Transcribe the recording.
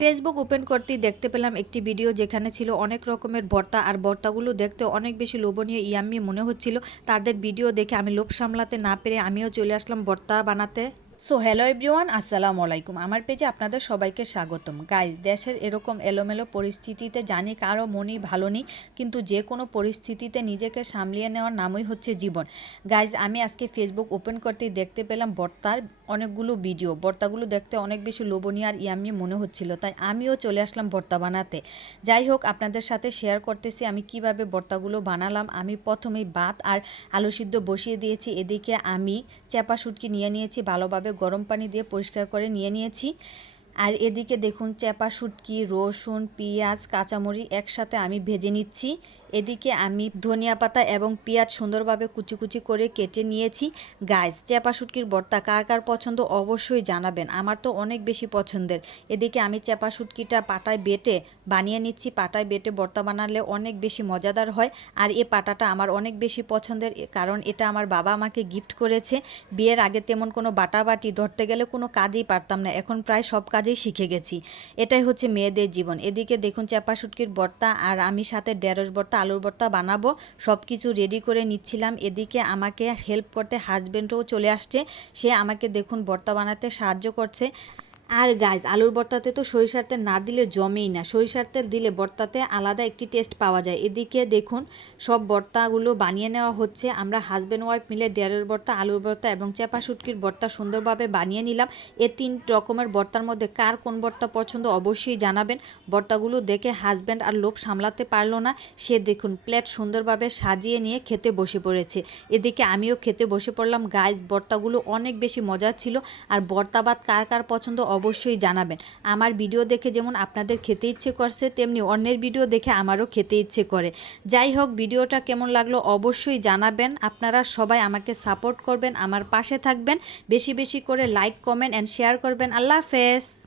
Facebook open করতেই দেখতে পেলাম একটি ভিডিও যেখানে ছিল অনেক রকমের ভর্তা আর ভর্তাগুলো দেখতে অনেক বেশি লোভনীয় ইয়াম্মি মনে হচ্ছিল। তাদের ভিডিও দেখে আমি লোভ সামলাতে না পেরে আমিও চলে আসলাম ভর্তা বানাতে। সো হ্যালো এভরিওয়ান, আসসালামু আলাইকুম। আমার পেজে আপনাদের সবাইকে স্বাগতম। গাইজ, দেশের এরকম এলোমেলো পরিস্থিতিতে জানি কারো মনই ভালো নেই, কিন্তু যে কোনো পরিস্থিতিতে নিজেকে সামলিয়ে নেওয়ার নামই হচ্ছে জীবন। গাইজ, আমি আজকে ফেসবুক ওপেন করতেই দেখতে পেলাম ভর্তার অনেকগুলো ভিডিও। ভর্তাগুলো দেখতে অনেক বেশি লোভনীয় আর ইয়াম্মি মনে হচ্ছিল, তাই আমিও চলে আসলাম ভর্তা বানাতে। যাই হোক, আপনাদের সাথে শেয়ার করতেছি আমি কিভাবে ভর্তাগুলো বানালাম। আমি প্রথমেই ভাত আর আলু সিদ্ধ বসিয়ে দিয়েছি। এদিকে আমি চাপা শুটকি নিয়ে নিয়েছি, ভালোভাবে গরম পানি দিয়ে পরিষ্কার করে নিয়ে নিয়েছি। আর এদিকে দেখুন, চাপা শুটকি, রসুন, পেঁয়াজ, কাঁচামরিচ একসাথে আমি ভেজে নিচ্ছি। এদিকে আমি ধনিয়া পাতা এবং পেঁয়াজ সুন্দরভাবে কুচি কুচি করে কেটে নিয়েছি। গাইস, চাপা শুটকির ভর্তা কার কার পছন্দ অবশ্যই জানাবেন, আমার তো অনেক বেশি পছন্দের। এদিকে আমি চাপা শুটকিটা পাটায় বেটে বানিয়ে নিচ্ছি। পাটায় বেটে ভর্তা বানালে অনেক বেশি মজাদার হয়। আর এই পাটাটা আমার অনেক বেশি পছন্দের, কারণ এটা আমার বাবা আমাকে গিফট করেছে। বিয়ের আগে তেমন কোনো বাটাবাটি ধরতে গেলে কোনো কাজই পারতাম না, এখন প্রায় সব কাজেই শিখে গেছি। এটাই হচ্ছে মেয়েদের জীবন। এদিকে দেখুন, চাপা শুটকির ভর্তা আর আমি সাথে ঢেঁড়স ভর্তা, আলুর ভর্তা বানাবো, সব কিছু রেডি করে নিচ্ছিলাম। এদিকে আমাকে হেল্প করতে হাজব্যান্ডও চলে আসছে, সে আমাকে দেখুন ভর্তা বানাতে সাহায্য করছে। আর গাইজ, আলুর ভর্তাতে তো সরিষার তেল না দিলে জমেই না, সরিষার তেল দিলে ভর্তাতে আলাদা একটি টেস্ট পাওয়া যায়। এদিকে দেখুন, সব ভর্তাগুলো বানিয়ে নেওয়া হচ্ছে। আমরা হাজব্যান্ড ওয়াইফ মিলে ঢেঁড়স ভর্তা, আলুর ভর্তা এবং চাপা শুটকির ভর্তা সুন্দরভাবে বানিয়ে নিলাম। এই 3 রকমের ভর্তার মধ্যে কার কোন ভর্তা পছন্দ অবশ্যই জানাবেন। ভর্তাগুলো দেখে হাজব্যান্ড আর লোভ সামলাতে পারলো না, সে দেখুন প্লেট সুন্দরভাবে সাজিয়ে নিয়ে খেতে বসে পড়েছে। এদিকে আমিও খেতে বসে পড়লাম। গাইজ, ভর্তাগুলো অনেক বেশি মজার ছিল। আর ভর্তা ভাত কার কার পছন্দ অবশ্যই জানাবেন। আমার ভিডিও দেখে যেমন আপনাদের খেতে ইচ্ছে করছে, তেমনি অন্যের ভিডিও দেখে আমারও খেতে ইচ্ছে করে। যাই হোক, ভিডিওটা কেমন লাগলো অবশ্যই জানাবেন। আপনারা সবাই আমাকে সাপোর্ট করবেন, আমার পাশে থাকবেন, বেশি বেশি করে লাইক, কমেন্ট অ্যান্ড শেয়ার করবেন। আল্লাহ হাফেজ।